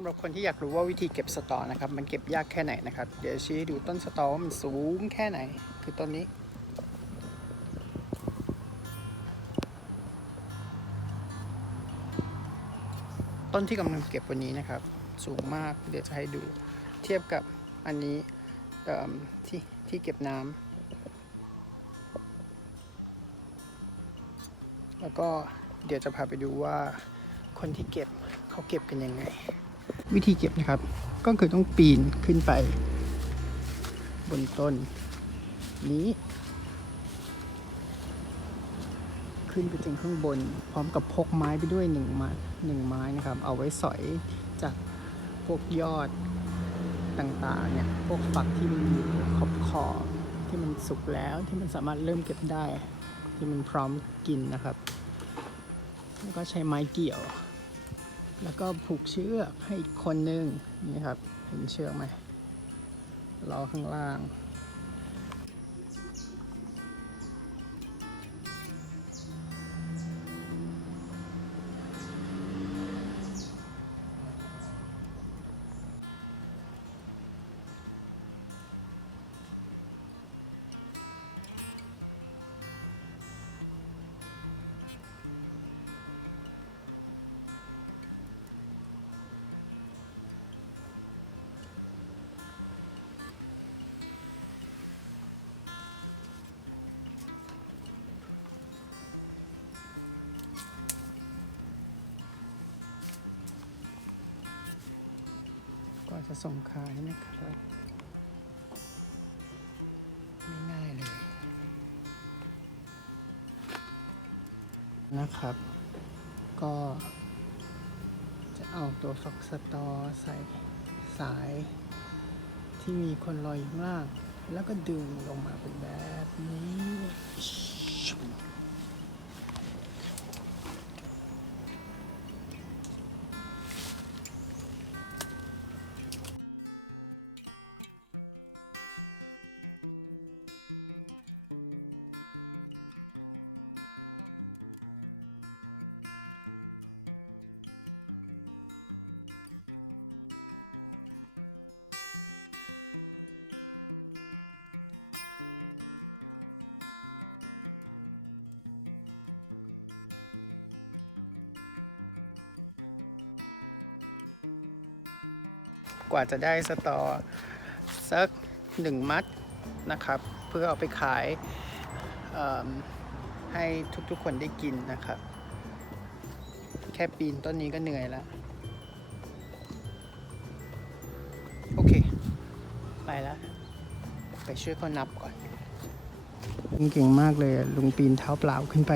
ำหรับคนที่อยากรู้ว่าวิธีเก็บสตอนะครับ มันเก็บยากแค่ไหนนะครับ เดี๋ยวชี้ให้ดูต้นสตอว่ามันสูงแค่ไหน คือต้นนี้ ต้นที่กำลังเก็บวันนี้นะครับ สูงมาก เดี๋ยวจะให้ดูเทียบกับอันนี้ที่ที่เก็บน้ำแล้วก็เดี๋ยวจะพาไปดูว่าคนที่เก็บเขาเก็บกันยังไง วิธีเก็บนะครับ ก็คือต้องปีนขึ้นไป บนต้น นี้ ขึ้นไปถึงข้างบน พร้อมกับพกไม้ไปด้วยหนึ่งไม้หนึ่งไม้นะครับ เอาไว้สอยจากพวกยอดต่างๆเนี่ยพวกฝักที่มันอยู่ขอบขอบที่มันสุกแล้วที่มันสามารถเริ่มเก็บได้ที่มันพร้อมกินนะครับ ก็ใช้ไม้เกี่ยว ก็ผูกเชือกให้อีกคนนึงนี่ครับเห็นเชือกไหมล้อข้างล่าง ส่งขายนะครับง่ายเลยนะครับ ก็จะเอาตัวฟักสตอใส่สายที่มีคนลอยอยู่ข้างล่างแล้วก็ดึงลงมาเป็นแบบนี้ กว่าจะได้สตอสักหนึ่งมัดนะครับ เพื่อเอาไปขายให้ทุกๆคนได้กินนะครับ แค่ปีนต้นนี้ก็เหนื่อยแล้ว โอเค ไปแล้ว ไปช่วยเขานับก่อนเก่งมากเลยลุงปีนเท้าเปล่าขึ้นไป